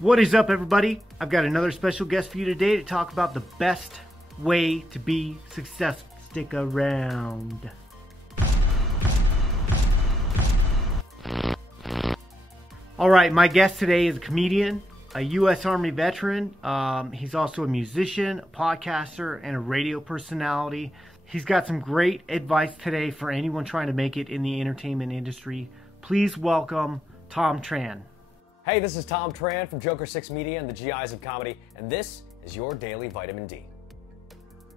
What is up, everybody? I've got another special guest for you today to talk about the best way to be successful. Stick around. Alright, my guest today is a comedian, a U.S. Army veteran. He's also a musician, a podcaster, and a radio personality. He's got some great advice today for anyone trying to make it in the entertainment industry. Please welcome Thom Tran. Hey, this is Thom Tran from Joker 6 Media and the GIs of Comedy, and this is your Daily Vitamin D.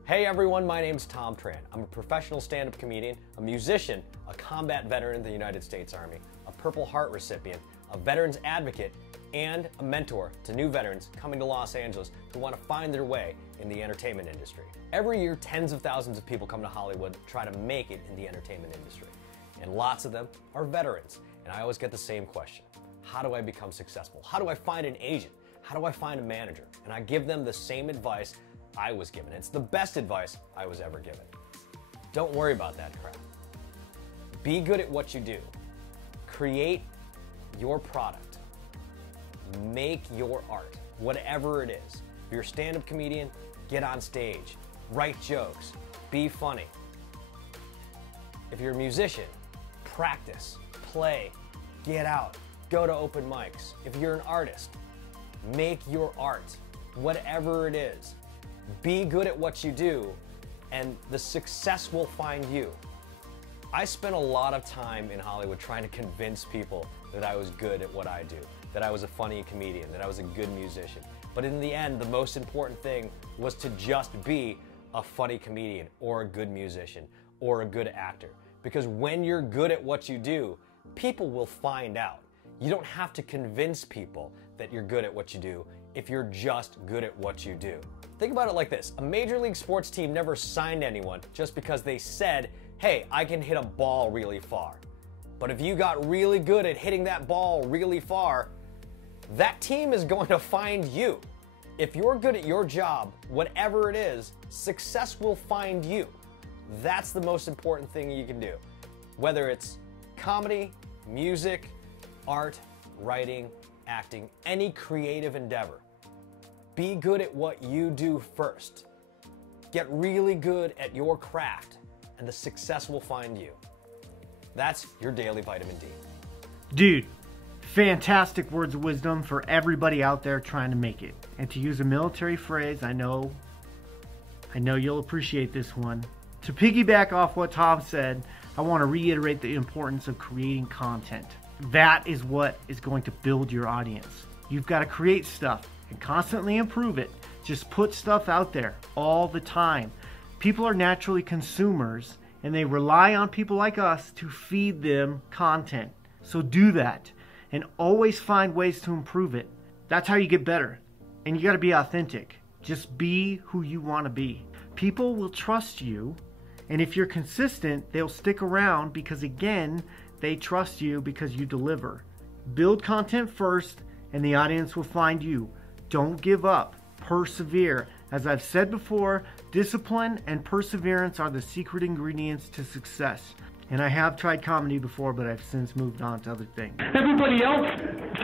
Hey everyone, my name's Thom Tran. I'm a professional stand-up comedian, a musician, a combat veteran in the United States Army, a Purple Heart recipient, a veterans advocate, and a mentor to new veterans coming to Los Angeles who want to find their way in the entertainment industry. Every year, tens of thousands of people come to Hollywood to try to make it in the entertainment industry, and lots of them are veterans. And I always get the same question. How do I become successful? How do I find an agent? How do I find a manager? And I give them the same advice I was given. It's the best advice I was ever given. Don't worry about that crap. Be good at what you do. Create your product. Make your art, whatever it is. If you're a stand-up comedian, get on stage, write jokes, be funny. If you're a musician, practice, play, get out. Go to open mics. If you're an artist, make your art, whatever it is. Be good at what you do, and the success will find you. I spent a lot of time in Hollywood trying to convince people that I was good at what I do, that I was a funny comedian, that I was a good musician. But in the end, the most important thing was to just be a funny comedian or a good musician or a good actor. Because when you're good at what you do, people will find out. You don't have to convince people that you're good at what you do if you're just good at what you do. Think about it like this. A major league sports team never signed anyone just because they said, hey, I can hit a ball really far. But if you got really good at hitting that ball really far, that team is going to find you. If you're good at your job, whatever it is, success will find you. That's the most important thing you can do. Whether it's comedy, music, art, writing, acting, any creative endeavor. Be good at what you do first. Get really good at your craft, and the success will find you. That's your Daily Vitamin D. Dude, fantastic words of wisdom for everybody out there trying to make it. And to use a military phrase, I know you'll appreciate this one. To piggyback off what Thom said, I want to reiterate the importance of creating content. That is what is going to build your audience. You've got to create stuff and constantly improve it. Just put stuff out there all the time. People are naturally consumers, and they rely on people like us to feed them content. So do that, and always find ways to improve it. That's how you get better. And you got to be authentic. Just be who you want to be. People will trust you, and if you're consistent, they'll stick around because, again, they trust you because you deliver. Build content first, and the audience will find you. Don't give up. Persevere. As I've said before, discipline and perseverance are the secret ingredients to success. And I have tried comedy before, but I've since moved on to other things. Everybody else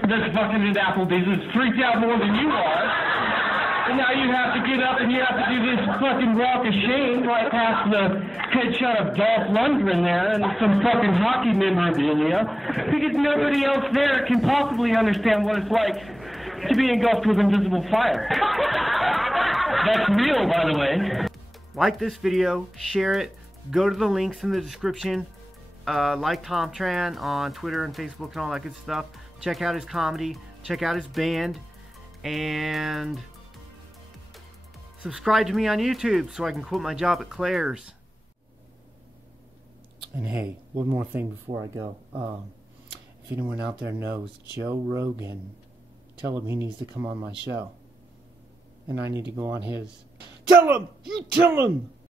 that's fucking into Applebee's is freaked out more than you are. And now you have to get up and you have to do this fucking walk of shame right past the headshot of Dolph Lundgren there and some fucking hockey memorabilia, because nobody else there can possibly understand what it's like to be engulfed with invisible fire. That's real, by the way. Like this video, share it, go to the links in the description, like Thom Tran on Twitter and Facebook and all that good stuff. Check out his comedy, check out his band, and subscribe to me on YouTube so I can quit my job at Claire's. And hey, one more thing before I go. If anyone out there knows Joe Rogan, tell him he needs to come on my show. And I need to go on his. Tell him! You tell him!